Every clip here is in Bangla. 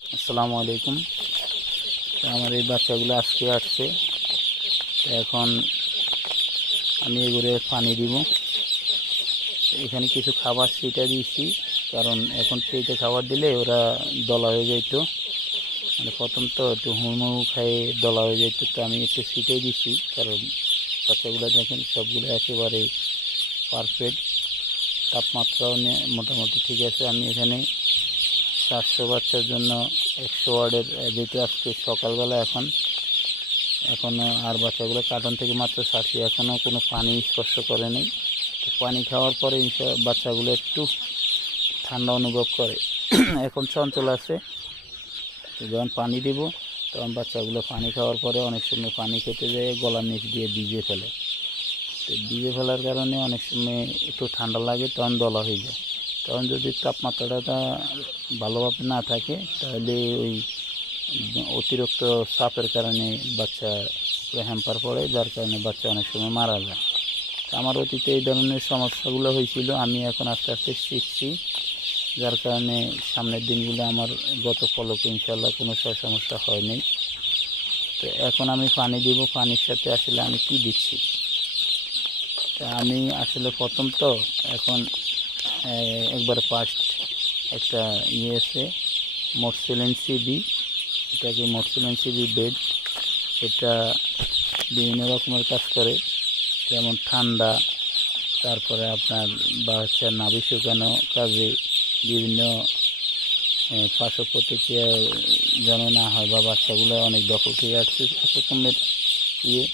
আসসালামু আলাইকুম। আমার এই বাচ্চাগুলো আজকে আসছে। এখন আমি এগুলো পানি দিব। এখানে কিছু খাবার ছিটা দিয়েছি, কারণ এখন ট্রেতে খাবার দিলে ওরা দলা হয়ে যেত। মানে প্রথম তো একটু হুমু খাইয়ে দলা হয়ে যেত, তো আমি একটু ছিটাই দিচ্ছি। কারণ বাচ্চাগুলো দেখেন সবগুলো একেবারে পারফেক্ট, তাপমাত্রাও মোটামুটি ঠিক আছে। আমি এখানে 700 বাচ্চার জন্য 100 ওয়ার্ডের যেহেতু আজকে সকালবেলা এখনও আর বাচ্চাগুলো কার্টন থেকে মাত্র ছাড়ছি, এখনও কোনো পানি স্পর্শ করে নেই। তো পানি খাওয়ার পরে বাচ্চাগুলো একটু ঠান্ডা অনুভব করে। এখন চঞ্চল আছে, তো যখন পানি দিব তখন বাচ্চাগুলো পানি খাওয়ার পরে অনেক সময় পানি খেতে যায় গলার নিচ দিয়ে ভিজে ফেলে। তো ভিজে ফেলার কারণে অনেক সময় একটু ঠান্ডা লাগে, তখন দলা হয়ে যায়। তখন যদি তাপমাত্রাটা ভালোভাবে না থাকে তাহলে ওই অতিরিক্ত চাপের কারণে বাচ্চা হ্যাম্পার পড়ে, যার কারণে বাচ্চা অনেক সময় মারা যায়। আমার অতীতে এই ধরনের সমস্যাগুলো হয়েছিল, আমি এখন আস্তে আস্তে শিখছি, যার কারণে সামনের দিনগুলো আমার গত ফলকে ইনশাল্লাহ কোনো সমস্যা হয়নি। তো এখন আমি পানি দিব, পানির সাথে আসলে আমি কি দিচ্ছি, তা আমি আসলে প্রথম তো এখন একবার ফার্স্ট একটা আছে মরসেলিন সিবি, এটাকে মরসেলিন সিবি বেড। এটা বিভিন্ন রকমের কাজ করে, যেমন ঠান্ডা, তারপরে আপনার বাচ্চার নাভি শুকানো কাজে, বিভিন্ন পার্শ্ব প্রতিক্রিয়া যেন না হয় বা বাচ্চাগুলো অনেক দখল খেয়ে আসছে রকমের ইয়ে।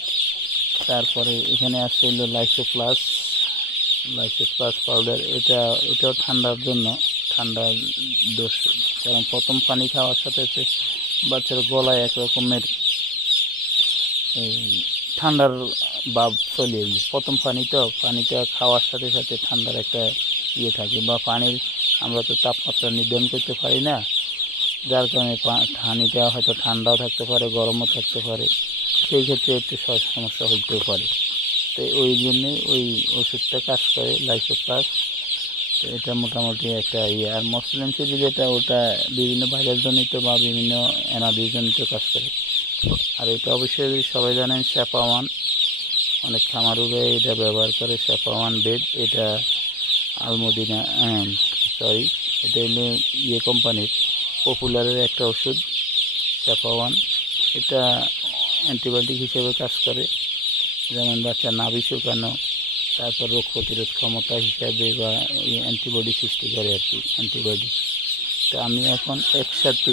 তারপরে এখানে আসছে হলো লাইসো প্লাস পাউডার। এটাও ঠান্ডার জন্য, ঠান্ডার দোষ। কারণ প্রথম পানি খাওয়ার সাথে সাথে বাচ্চার গলায় এক রকমের এই ঠান্ডার ভাব চলে যায়। প্রথম পানিটা খাওয়ার সাথে সাথে ঠান্ডার একটা ইয়ে থাকে, বা পানির আমরা তো তাপমাত্রা নির্ধারণ করতে পারি না, যার কারণে পানিটা হয়তো ঠান্ডাও থাকতে পারে, গরমও থাকতে পারে। সেই ক্ষেত্রে একটু সমস্যা হইতেও পারে। তো ওই জন্যে ওই ওষুধটা কাজ করে লাইসো প্লাস। তো এটা মোটামুটি একটা ইয়ে। আর মসলিন সিডি যেটা, ওটা বিভিন্ন ভাইরাসজনিত বা বিভিন্ন অ্যানাডিজনিত কাজ করে। আর এটা অবশ্যই সবাই জানেন স্যাফা 1, অনেক খামারুরে এটা ব্যবহার করে স্যাফা 1 বেড। এটা আলমদিনা এটা হলো কোম্পানির পপুলারের একটা ওষুধ স্যাফা 1। এটা অ্যান্টিবায়োটিক হিসেবে কাজ করে, যেমন বাচ্চা নাভি শুকানো, তারপর রোগ প্রতিরোধ ক্ষমতা হিসাবে বা অ্যান্টিবডি সৃষ্টি করে আর কি, অ্যান্টিবডি। তো আমি এখন একসাথে